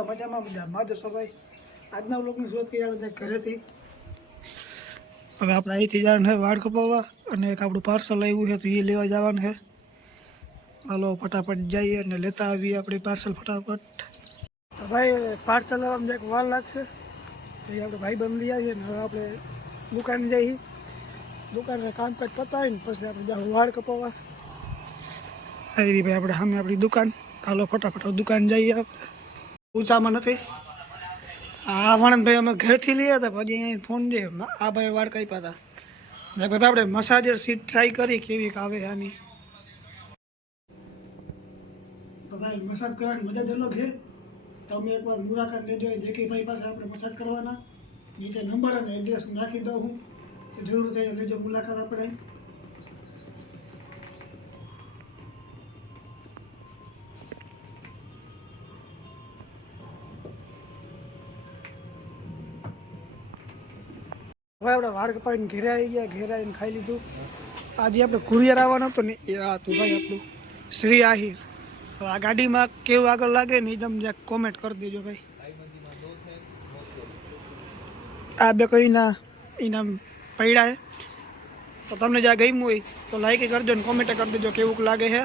મજામાં જશો ભાઈ આજના વ્લોગની શરૂઆત કરી આપણે ઘરેથી હવે આપણે અહીંથી જવાનું છે વાળ કપાવવા અને એક આપણું પાર્સલ આવ્યું છે તો એ લેવા જવાનું છે હાલો ફટાફટ જઈએ અને લેતા આવીએ આપણી પાર્સલ ફટાફટ તો ભાઈ પાર્સલ લેવામાં જે વાર લાગશે તો એ આપણે ભાઈ બંધ લઈ આવીએ ને હવે આપણે દુકાને જઈએ દુકાને કામકાજ પતાવીને પછી આપણે જાઉં વાળ કપાવવા આવી રહી ભાઈ આપણે સામે આપણી દુકાન હાલો ફટાફટ દુકાન જઈએ આપણે ઊંચામાં નથી આ વણંદભાઈ અમે ઘરેથી લઈ હતા પછી અહીંયા ફોન છે આ ભાઈ વાળ કાપ્યા હતા ભાઈ આપણે મસાજર સીટ ટ્રાય કરી કેવી આવે આની તો ભાઈ મસાજ કરવાની મજા જ અલગ છે તમે એકવાર મુલાકાત લેજો જેકી ભાઈ પાસે આપણે મસાજ કરવાના નીચે નંબર અને એડ્રેસ નાખી દઉં હું તો જરૂરથી લેજો મુલાકાત આપણે હવે આપણે વાળ કપાવીને ઘેરે આવી ગયા ઘેરે આવીને ખાઈ લીધું આજે આપણે કુરિયર આવવાનો હતો ને એ આ હતું ભાઈ આપણું શ્રી આહિર હવે આ ગાડીમાં કેવું આગળ લાગે ને એ તમે જ્યાં કોમેન્ટ કરી દેજો ભાઈ આ બે કઈના ઇનામ પડ્યા છે તો તમને જ્યાં ગમ્યું હોય તો લાઈક કરજો ને કોમેન્ટ કરી દેજો કેવું લાગે છે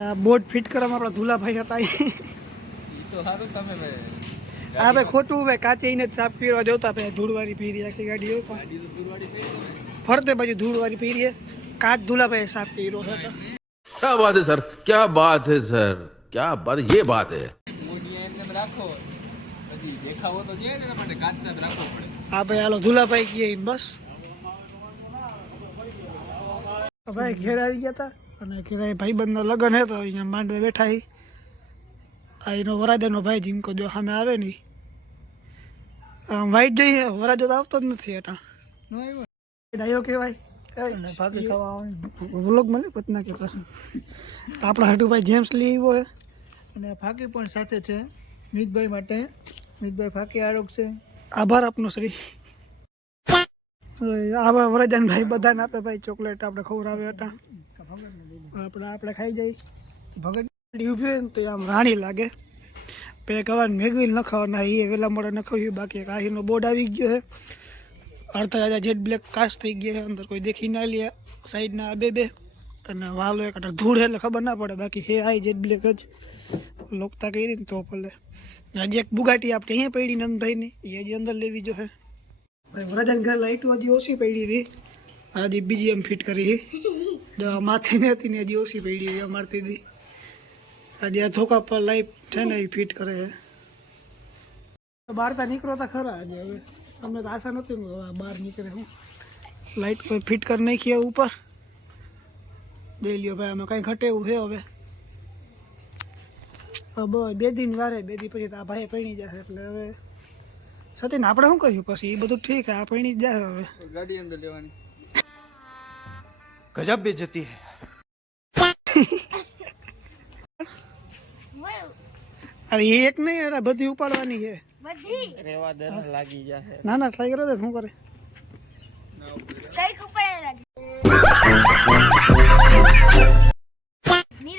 આ બોર્ડ ફિટ કરવામાં આપણા ધુલાભાઈ હતા હા ભાઈ ખોટું ભાઈ કાચે એને જ સાફ પીરવા જોતા ભાઈ ધૂળવાળી પીરી આખી ગાડીઓ ફરતે પછી ધૂળવાળી પીરીએ કાચ ધૂલા ભાઈ સાફ પીરો હતા क्या बात है सर क्या बात है सर क्या बात ये बात है હા ભાઈ હાલો ધુલાભાઈ કહીએ બસ ભાઈ ઘેર આવી ગયા હતા અને ઘેર ભાઈબંધનો લગ્ન હતો અહીંયા માંડવે બેઠા આ એનો વરાજાનો ભાઈ જીમકો જો સામે આવે નહીં વાઈટ જોઈએ વરાજો તો આવતો જ નથી એટા ડાયો કહેવાય વ્લોગ મને પતના કહેતા આપણા હાટુભાઈ જેમ્સ લઈ આવ્યો છે અને ફાકી પણ સાથે છે મિતભાઈ માટે મિતભાઈ ફાકી આરોગ છે આભાર આપનો શ્રી આવા વરજાન ભાઈ બધાને આપે ભાઈ ચોકલેટ આપણે ખવડાવે હતા આપણે ખાઈ જઈએ ભગત ઉભી હોય ને તો આમ રાણી લાગે પે કવાને મેઘવીલ નખાવાના એ વેલા મોડે નખાવ્યું બાકી એક આહીનો બોર્ડ આવી ગયો છે અડધા દાદા જેટ બ્લેક કાશ થઈ ગયા છે અંદર કોઈ દેખી ના લે સાઈડના બે અને વાલો એક ધૂળ એટલે ખબર ના પડે બાકી હે આઈ જેટ બ્લેક જ લોકતા કરી ને તો ભલે હજી એક બુગાટી આપણે અહીંયા પડી નંદભાઈની એ હજી અંદર લેવી જો હે ભાઈ વરાજાને ઘરે લાઈટો હજી ઓછી પડી હતી હજી બીજી એમ ફિટ કરી જો માથે ને હતી ને હજી ઓછી પડી અમારતી હતી હજી આ ધોકા પર લાઈટ છે ને એ ફિટ કરે છે બહાર તો નીકળો તો ખરા હજી હવે અમને તો આશા નથી બહાર નીકળે હું લાઈટ કોઈ ફિટ કરી નાખીએ ઉપર દઈ લ્યો ભાઈ અમે કાંઈ ઘટે એવું છે હવે બસ 2 દિન વારે 2 દિન પછી તો આ ભાઈ પૈણી જશે એટલે હવે સતીને આપણે શું કર્યું પછી એ બધું ઠીક આ પૈણી જ જાય હવે ગાડી અંદર લેવાની गजब बेइज्जती है અરે એક નહીં અરે બધી ઉપાડવાની છે રેવા દે લાગી જશે ના ના ટ્રાય કરો તો શું કરે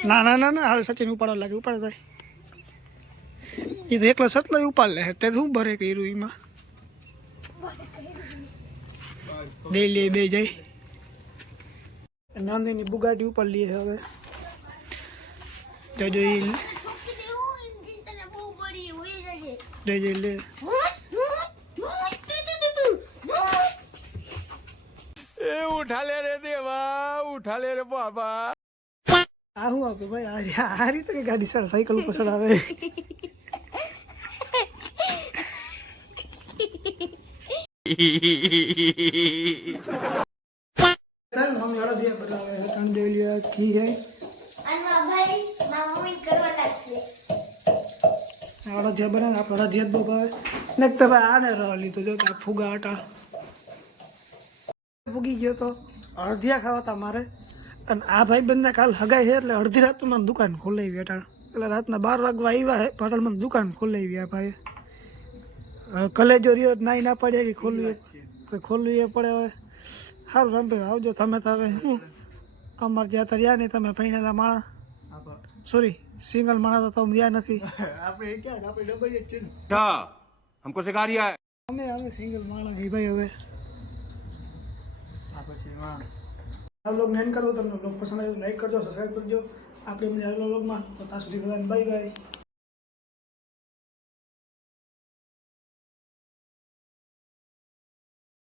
ના ના ના ના હાલ સચિન ઉપાડવા લાગે ઉપાડ ભાઈ એ તો એકલો સતલો ઉપાડ લે તે શું ભરે કર્યું એમાં દઈ લે બે જઈ નંદીની બુગાટી ઉપર લઈએ હવે જોજો એ જઈ લે उठा ले रे देवा उठा ले रे बाबा આ શું આવતું ભાઈ આ રીતે કે ગાડી સર સાયકલ ઉપર ચડાવે हम लड़ा दिया बतावे है तन दे लिया की है अनवा भाई मामा मन करवा लागছে આવડા જે બને આપડા જે દો ભાઈ નક તો ભાઈ આને રહલી તો જો ફુગા આટા ફુગી ગયો તો અડધિયા ખાવા તા મારે અને આ ભાઈ બંને કાલ હગાઈ છે એટલે અડધી રાત માં દુકાન ખોલાવી બેઠા એટલે રાતના 12 વાગવા આવ્યા હે પાટણમાં દુકાન ખોલાવી આ ભાઈ કલેજો રહ્યો નાઈ ના પડે કે ખોલવી એ પડે હવે સારું રામભાઈ આવજો તમે તો હવે અમારે જ્યાં રહ્યા નહીં તમે ફાઈનલ માળા સોરી સિંગલ માણસ તો તમે રહ્યા નથી. આપણે એ ક્યાં આપણે ડબલ જ છે ને. अच्छा हमको सिखा रिया है અમે સિંગલ માણસ હી ભાઈ. હવે આ પછી હા આ વ્લોગને એન્ડ કરો. તમને વ્લોગ પસંદ આવ્યો લાઈક કરજો, સબસ્ક્રાઈબ કરજો. આપણે મળીએ આગલા વ્લોગમાં. તો ત્યાં સુધી બધાને બાય બાય.